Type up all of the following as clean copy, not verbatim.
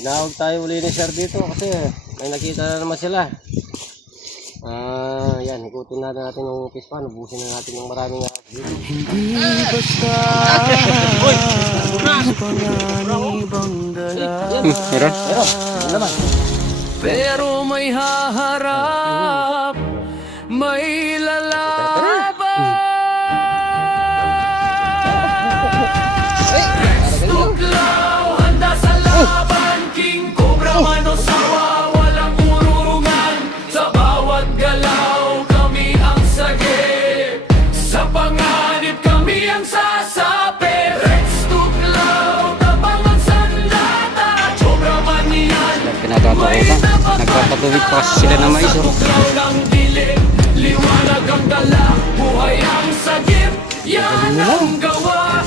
Tinawag tayo uli ni Sir dito kasi may nakita na naman sila. Yan, ikutin natin yung fish pan. Ubusin na natin yung maraming dito. Hindi basta panganibang dala. Pero may haharap, may lalaban. Tuklaw, handa sa laban. King Cobra, Manosawa, walang urungan. Sa bawat galaw, kami ang sagip. Sa panganib, kami ang sasapi. Rex Tuklaw, tabangan sandata. Cobra man yan. Nagpapatuwid pa kasi sila na mais. Liwanag ang dala, buhay ang sagip. Yan ang gawa.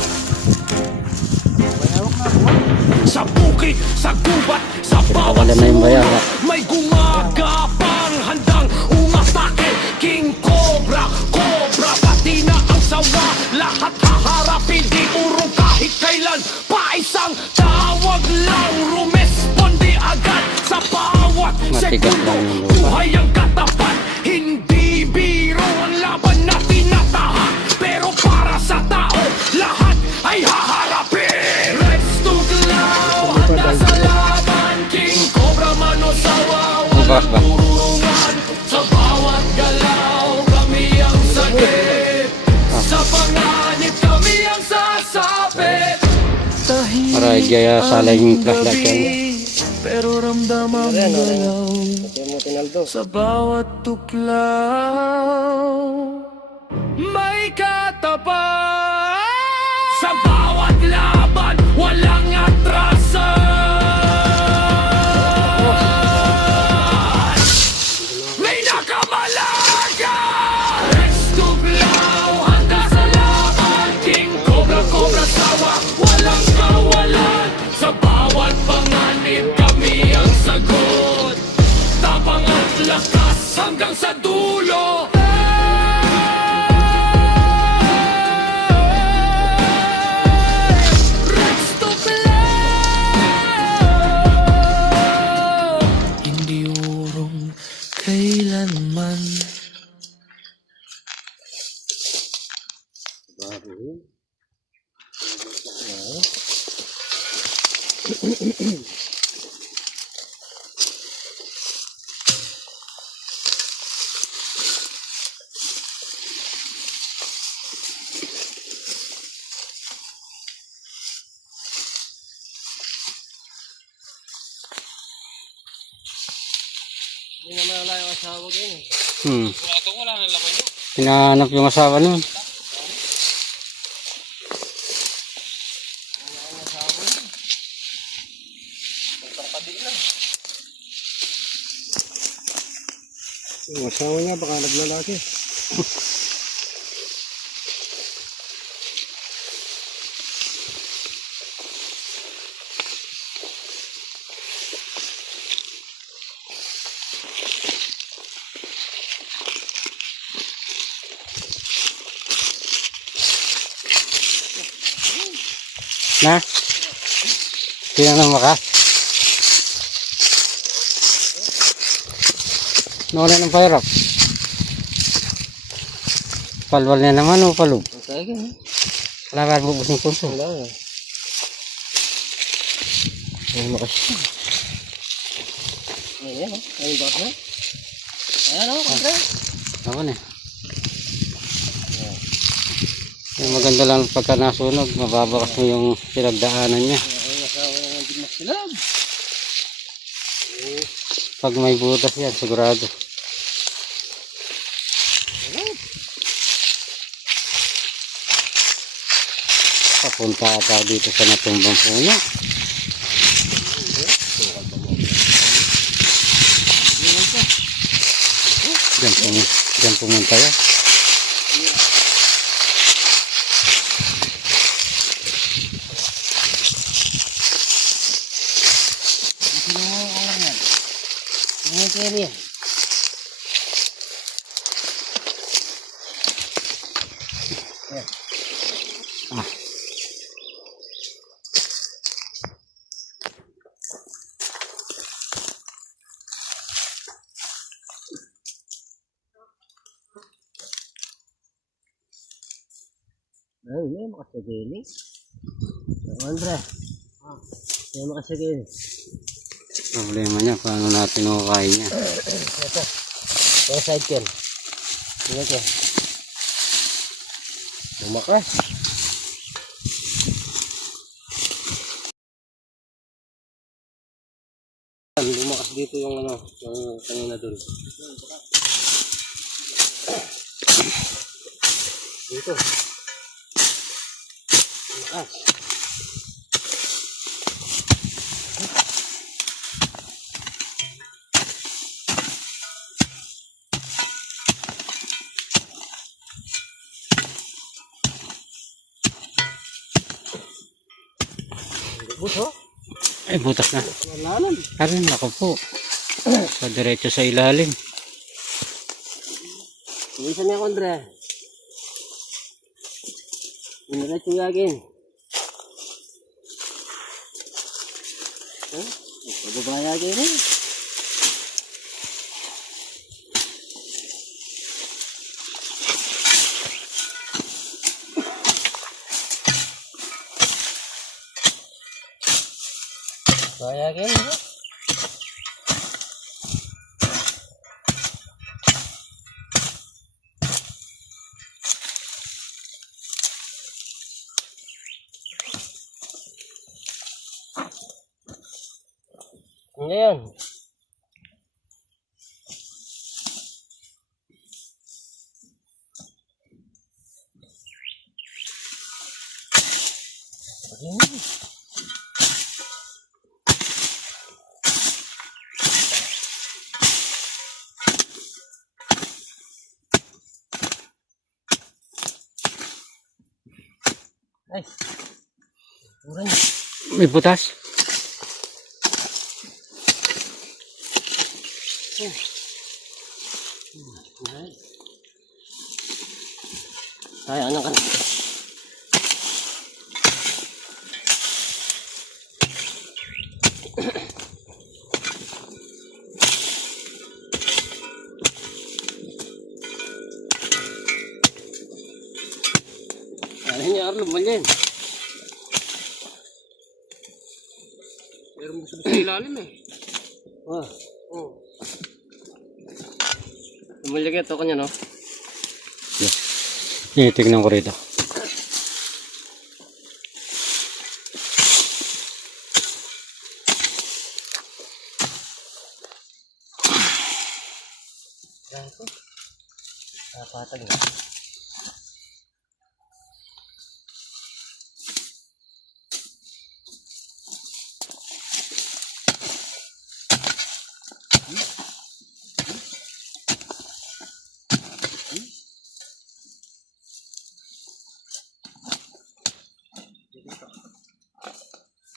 Sa bukid, sa gubat, sa bawat sulok, may gumagapang handang umatake. King Cobra, Cobra, pati na ang sawa. Lahat haharapin, di urong kahit kailan. Paisang tawag lang, rumesponde agad. Sa bawat segundo, buhay ang katapat. Hindi biro ang laban na tinatahak. Pero para sa tao, lahat ay haharapin. Rex Tuklaw, handa sa laban. King Cobra, Manosawa, walang urungan. Sa bawat galaw, kami ang sagip. Sa panganib, kami ang sasapit. Para gaya salay yung flashlight yan. Pero ramdam ang galaw sa bawat tuklaw. May katapat sa bawat laban, walang atrasan. May nakamalaga. Rex Tuklaw, handa sa laban. King Cobra, Cobra sawa, walang kawalan. Sa bawat panganib, kami ang sagot. Tapang at lakas hanggang sa dulo. Rex Tuklaw, hindi urong kailanman. Hindi naman wala yung asawa ganyan. Wala na laban yun. Hinahanap yung asawa nun. Yung asawa niya baka naglalaki. Na? Tingnan mo ka? Nawala ng fire up. Palwal na naman o palog? Wala ka bubus ng punso. Wala. Ay, makasya. Ayan, ayun ba ka? Ayan o, kontre. Ako na. Yung maganda lang pagka nasunog, mababakas mo yung pinagdaanan niya. Ay, asawa na ng Dimas Kilab. Pag may butas yan, sigurado. Papunta tayo dito sa natumbang puno. Diyan pumunta yan. Ini Ay, hindi makasagili. Andre. Hindi makasagili. Problema niya, paano natin makakain niya. Ito. Ito side can. Tingnan ko. Lumakas. Lumakas dito yung ano, yung kanina dun. Dito. Lumakas. Buto? Ay, butas na. Malalim. Karin, ako po. Sa diretso sa ilalim. Tumisan niya, Andre. Diretso yagin. Pababa yagin eh. Bayagin eh. Ngayon. Ay. Kurang. May butas. Sayang na kan. Sayang niya Arlo, malyan. Meron mo sa ilalim eh. Oh. Lumaligay ito kanya, no? Tingnan ko rito. Yan ito. Napatag na.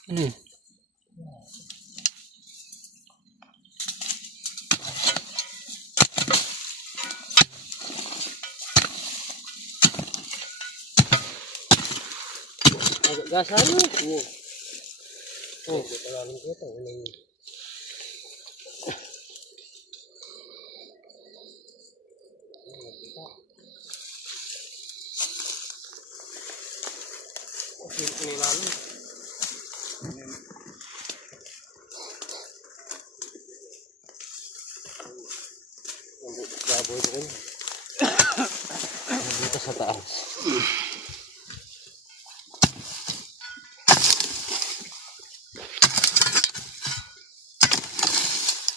Hmm. Gasan mo. Oh, palalim ko ito. Nilalim. Baboy ko rin. Dito sa taas.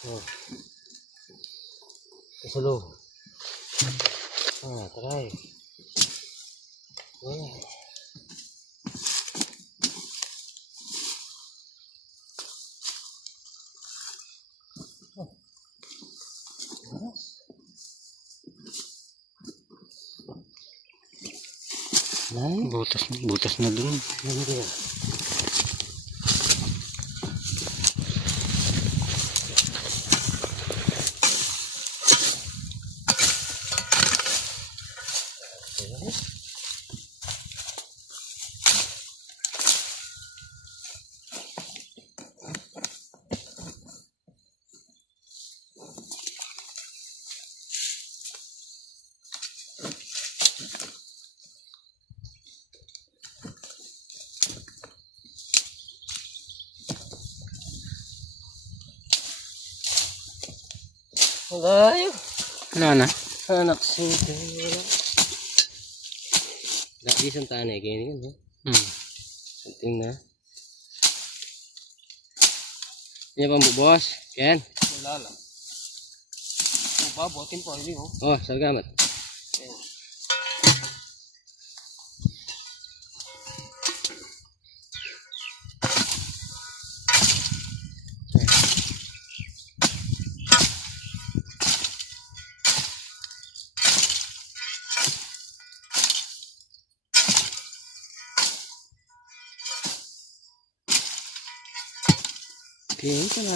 Oh. Isulo. Try. Oh. Butas na dun. Hindi. Wala yun. Wala na. Anak sito. Wala. Dati isang tanay. Kaya yun. Something na. Yan pang bubuwas. Ken. Wala lang. Babotin po. Oh, salamat. Okay, ito na.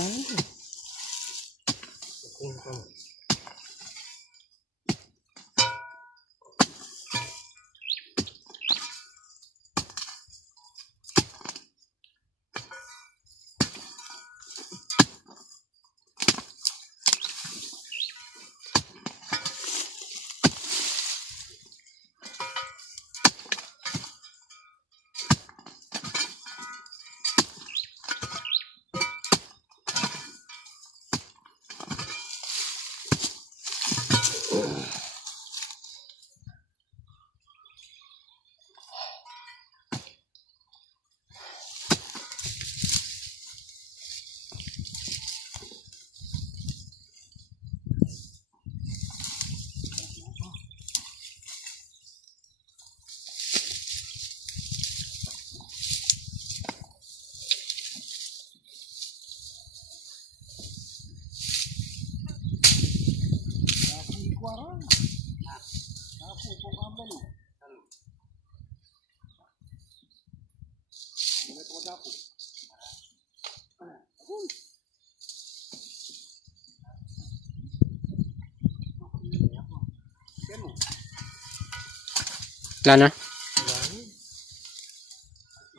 Wala na.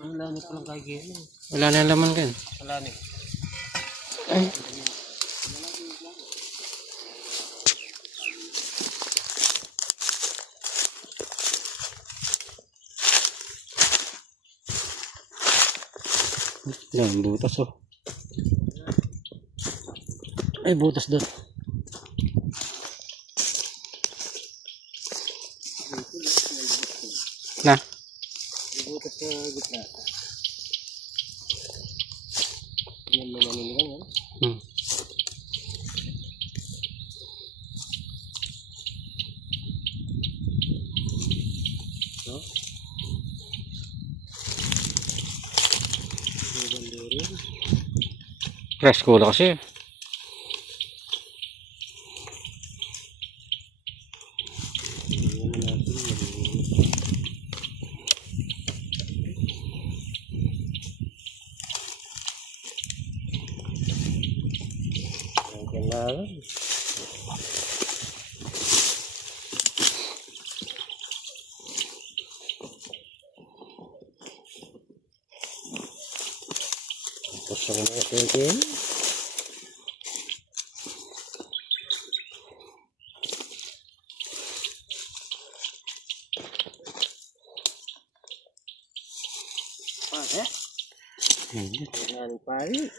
Wala na palang kagigil. Wala na yung laman kan. Wala na. Ay. Yan, butas oh. Ay, butas doon. Na. Butas sa gitna. Yan naman nila yan. No? Fresh cola kasi. Tapos ako na natin. Yan pari.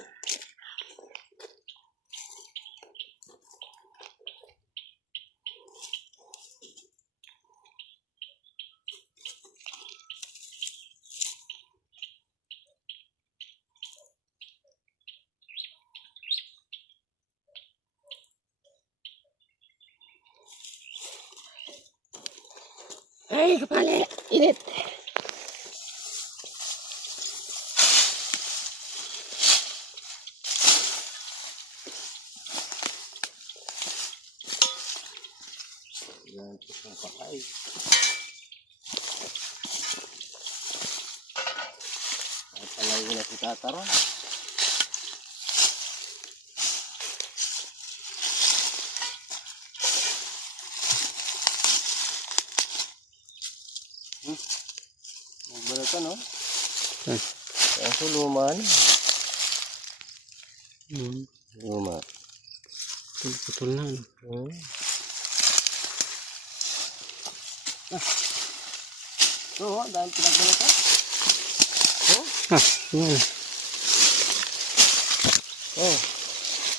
Ay, kapali! Init! Yan, pusong pakay. At palayo na si Tatara. Magbalatan, no? Ang suluman. Luma. Putol na. Oo, dahil pinagbalatan. Yan. Oh.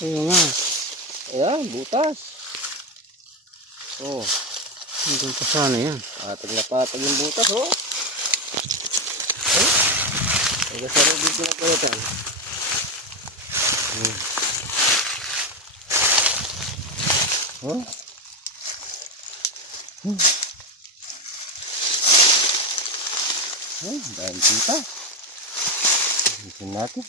Ayun nga. Ayan, butas. Oh, Doon pa sana yan. patag na patag yung butas, oh. Ay, kasama dito na palitan. Oh. Ay, dahil kita. Isin natin.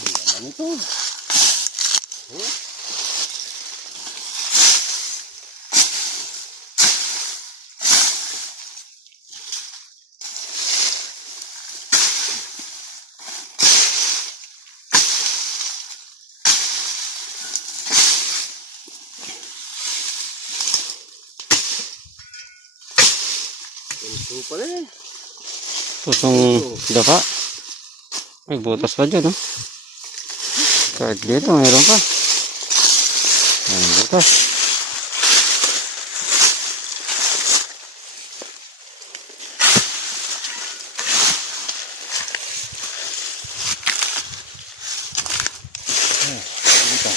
Ang laman ito. Oh. Ito pala eh. Pusong dapa. May butas pa dyan, no? Kahit dito, mayroon pa. May butas. Dito.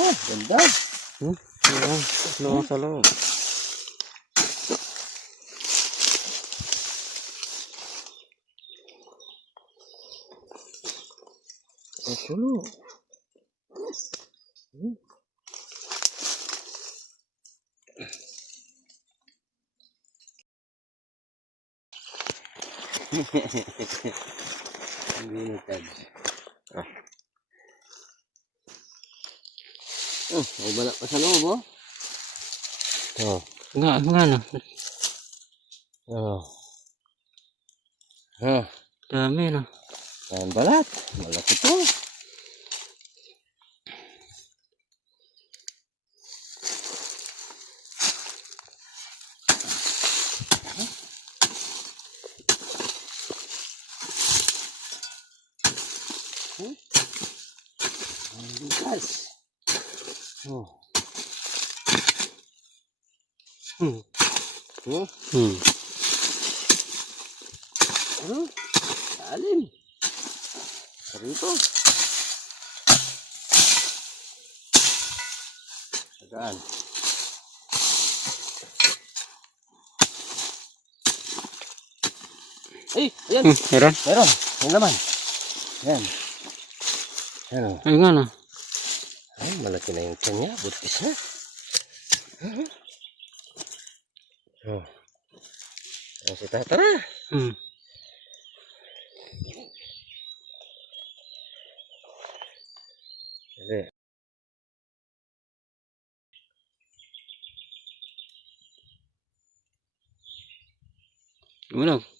Oh, ganda. Ayan, loob sa loob. Ang sulo. Hindi natag. Oh, may balak pa sa loob, oh. Oh. Nga na. Oh. Oh. Dami na. Ang balat. Malaki to. Ang bukas. Oh. Oh. Ano? Lalim. Sarito. Saan? Ay, ayan. Meron? Meron. Yung laman. Ayan. Ayan o. Ay nga na. Ay, malaki na yung tiyan niya. Butis na. Oh. Ayan si Tatara. Sige.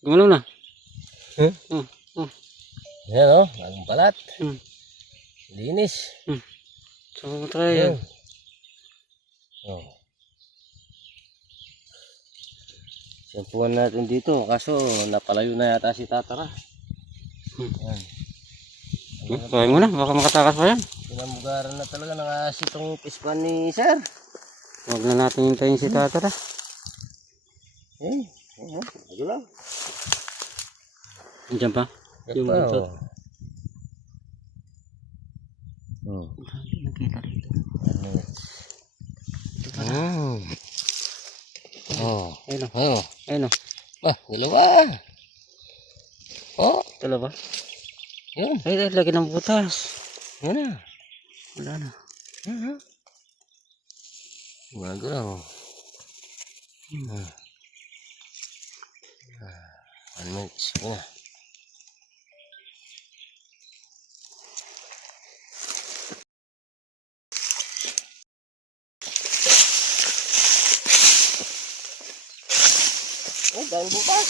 Gumalaw na. Ayan o. Ang balat. Linis. So, try yan. Oh. Sampuan natin dito. Kaso napalayo na yata si Tatara. Ayan. Kaya mo na, baka makatakas pa yan. Pinamugaran na talaga ng asitong pispan ni Sir. Huwag na natin hintayin si Tatara. Eh, ito lang. Diyan pa. Yung Pa, buntot. Nakita rito. Oh. Ayun o. Oh. Ayun o. Bah, dalawa. Oh, Dalawa. yun. Ay, lagi ng butas. Yan na. Wala na. Bago lang. One minute. Sige na. Oh, dahil bukas.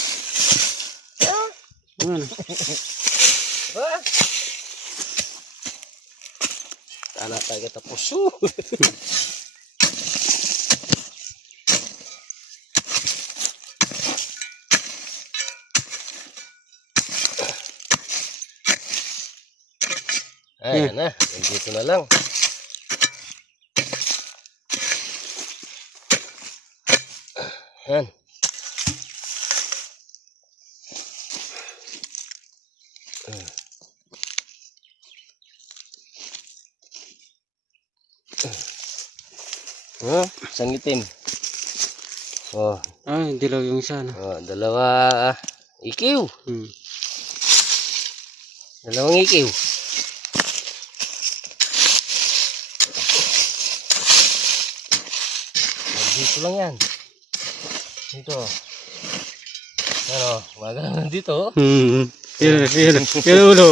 Ano na? Diba? Tala tayo kita puso. Ayan na. Dito na lang. Yan. Oh, isang itim. Oh, Ay, dilaw yung isa, no? oh, dalawa ikiw. Hmm. Dalawang ikiw. Dito lang yan. Dito. Ano, umaga lang dito. Hmm. Yan ulo.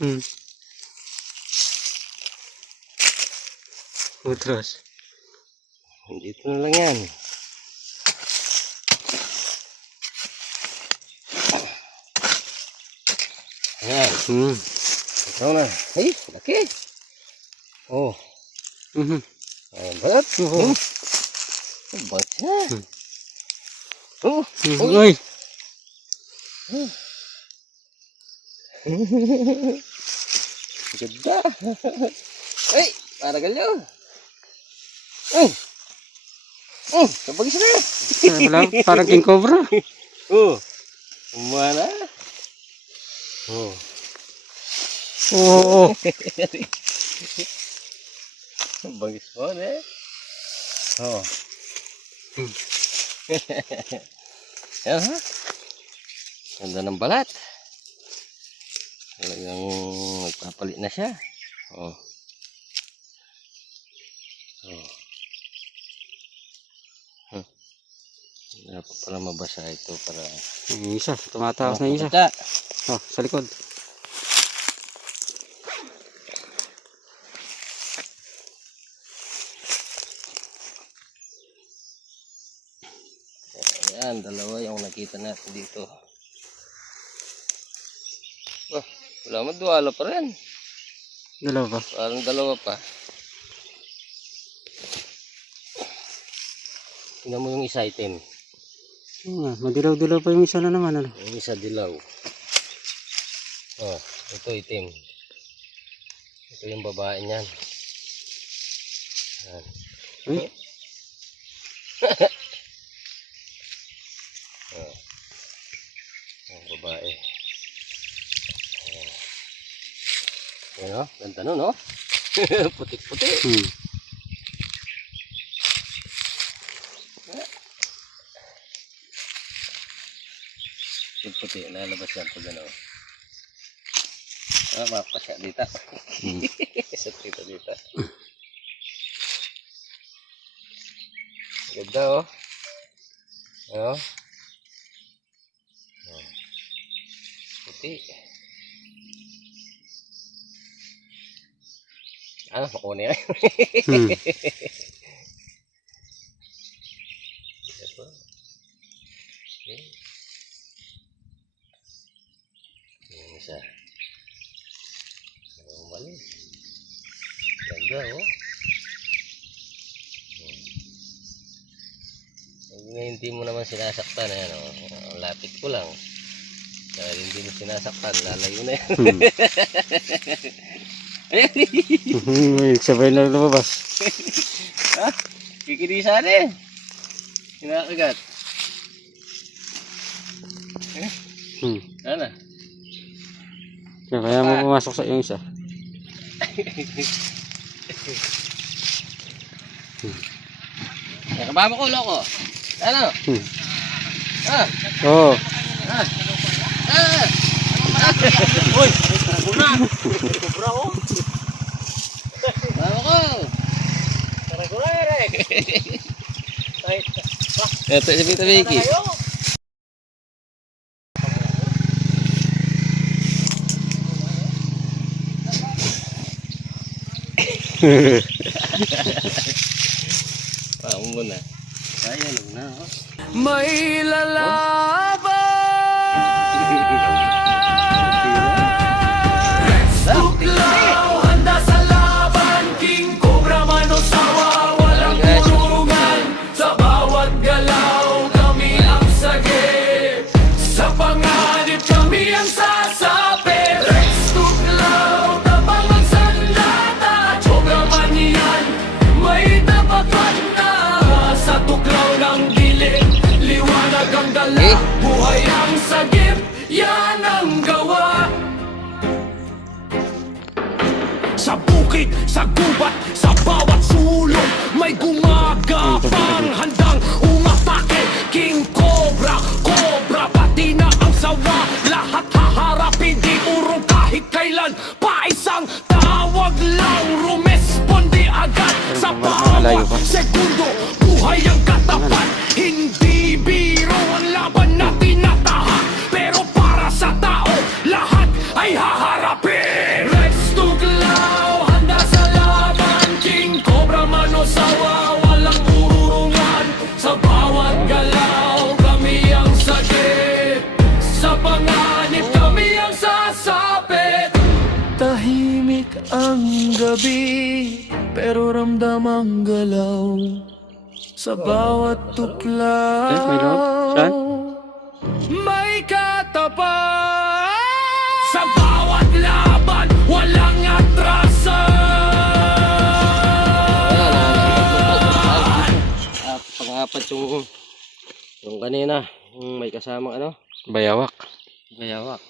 Hmm. Utros. Dito na lang yan. Ayan. Hmm. Ikaw na. Ay, laki. Oh. Mhm. Ayan, balat. Oo. Balat siya. Oh. Uy. Ganda. Ay, paragal nyo. Ay. Kabagis na. Wala, parang king cobra. Oh. Umana. Oh. Oo. Bagis po eh. Oh. Yan ha. Ganda ng balat. Talagang nagpapalit na siya. Oh. Oh. Dapat pala mabasa ito para... Yung isa, tumataas na yung isa. Maganda. Oh, sa likod. Ayan, dalawa yung nakita natin dito. Oh, wala mo, duwala pa rin. Dalawa ba? Parang dalawa pa. Tingnan mo yung isa item. Madilaw-dilaw pa yung isa na naman. Ano? Yung isa dilaw. Oh, ito itim. Ito yung babae niyan. Ayan. Uy. Oh. Yung babae. Ayan o, ganda nun o. Putik-putik. Hmm. Putik-putik, lalabas yan pag ano. Ah, mapasya dito. Isat dito. Ganda o. Ano? Puti. Ano, makuni yan. Hmm. Ito. Okay. Yung isa. Umalis. Ganda oh. Hindi mo naman sinasaktan. Ayan, oh. Lapit ko lang. Dahil hindi mo sinasaktan, lalayo na yan. May sabay na lumabas. Ha? Kikinisan eh. Kinakagat. Ano? Kaya mo pumasok sa yung isa. Nakababa ko, loko. Ano? Ah? Oo. Ah? Ah? Uy! Kubra! Kubra ko! Baba ko! Karagura eh! Ito, sabi-tabi. Wow, muna. Kaya na. May lalaban. Tuklaw, handa sa laban. King Cobra man o sawa, walang tulungan. Sa bawat galaw, kami ang sagip. Sa panganib, kami ang sasapit. Rex Tuklaw, tabang ang sandata. Cobra man yan, may tapatan na. Sa bukid, sa gubat, sa bawat sulok may gumagapang handang umatake. King Cobra, Cobra, pati na ang sawa, lahat haharapin, di urong kahit kailan. Pa isang tawag lang, rumesponde agad. Sa Malayo bawat pa. segundo, buhay ang katapat. Hindi biro ang laban na tinatahak, pero para sa tao, lahat ay haharapin. Rex Tuglaw, handa sa laban. King Cobra, manosawa, walang ururungan. Sa bawat galaw, kami ang sagip. Sa panganib, kami ang sasapit. Tahimik ang gabi, pero ramdam ang galaw. Sa bawat tuklaw, may loob? Saan? may katapat. Sa bawat laban, walang atrasan. Pang-apat yung kanina, yung may kasamang ano, Bayawak. bayawak.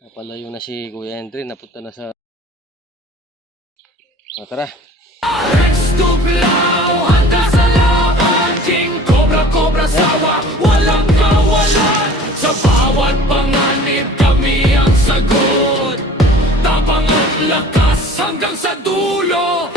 Napalayo na si Kuya Andre, napunta na sa... Tara. Rex Tuglaw, handa sa laban. King Cobra, Cobra sawa, walang kawalan. Sa bawat panganib, kami ang sagot. Tapang at lakas hanggang sa dulo.